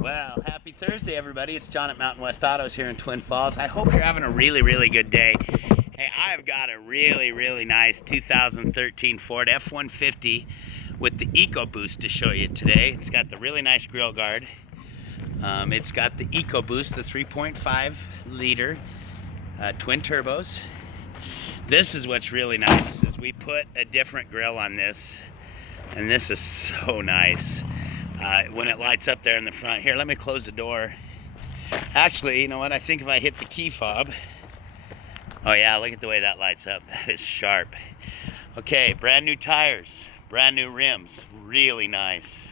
Well, happy Thursday, everybody. It's John at Mountain West Autos here in Twin Falls. I hope you're having a really good day. Hey, I've got a really nice 2013 Ford F150 with the Eco Boost to show you today. It's got the really nice grill guard. It's got the Eco Boost, the 3.5 liter twin turbos. This is what's really nice, is we put a different grill on this, and this is so nice. When it lights up there in the front. Here, let me close the door. Actually, you know what? I think if I hit the key fob. Oh yeah, look at the way that lights up. That is sharp. Okay, brand new tires, brand new rims. Really nice.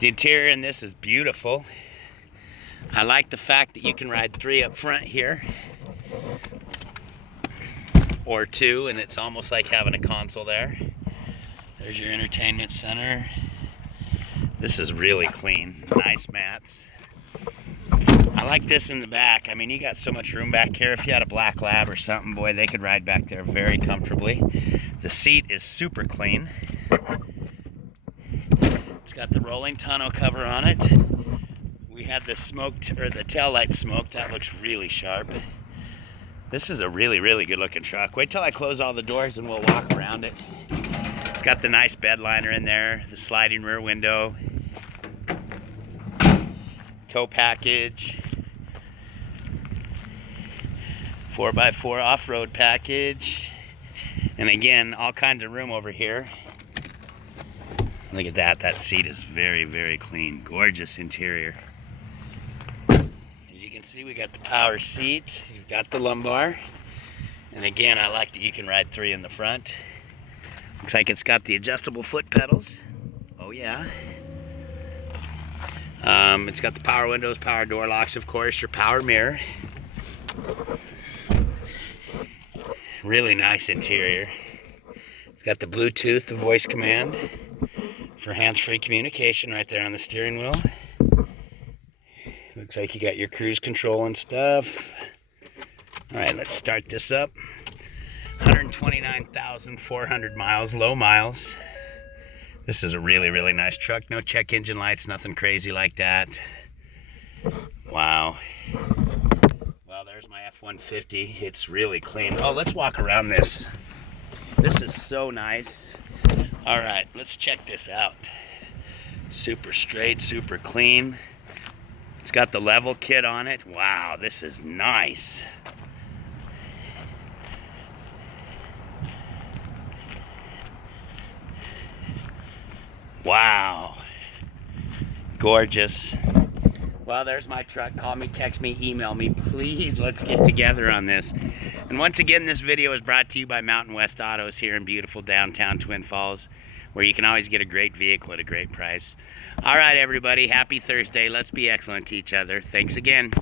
The interior in this is beautiful. I like the fact that you can ride 3 up front here. Or 2, and it's almost like having a console there. There's your entertainment center. This is really clean. Nice mats. I like this in the back. I mean, you got so much room back here. If you had a black lab or something, boy, they could ride back there very comfortably. The seat is super clean. It's got the rolling tonneau cover on it. We had the smoked, or the tail light smoke. That looks really sharp. This is a really good looking truck. Wait till I close all the doors and we'll walk around it. It's got the nice bed liner in there, the sliding rear window, tow package, 4x4 off-road package, and again, all kinds of room over here. Look at that. That seat is very clean. Gorgeous interior. As you can see, we got the power seat. You've got the lumbar. And again, I like that you can ride 3 in the front. Looks like it's got the adjustable foot pedals. Oh yeah. It's got the power windows, power door locks, of course, your power mirror. Really nice interior. It's got the Bluetooth, the voice command for hands-free communication right there on the steering wheel. Looks like you got your cruise control and stuff. All right, let's start this up. 129,400 miles, low miles. This is a really nice truck. No check engine lights, nothing crazy like that. Wow. Well, there's my F-150. It's really clean. Oh, let's walk around this. This is so nice. All right, let's check this out. Super straight, super clean. It's got the level kit on it. Wow, this is nice. Wow. Gorgeous. Well, there's my truck. Call me, text me, email me. Please, let's get together on this. And once again, this video is brought to you by Mountain West Autos here in beautiful downtown Twin Falls, where you can always get a great vehicle at a great price. All right, everybody. Happy Thursday. Let's be excellent to each other. Thanks again.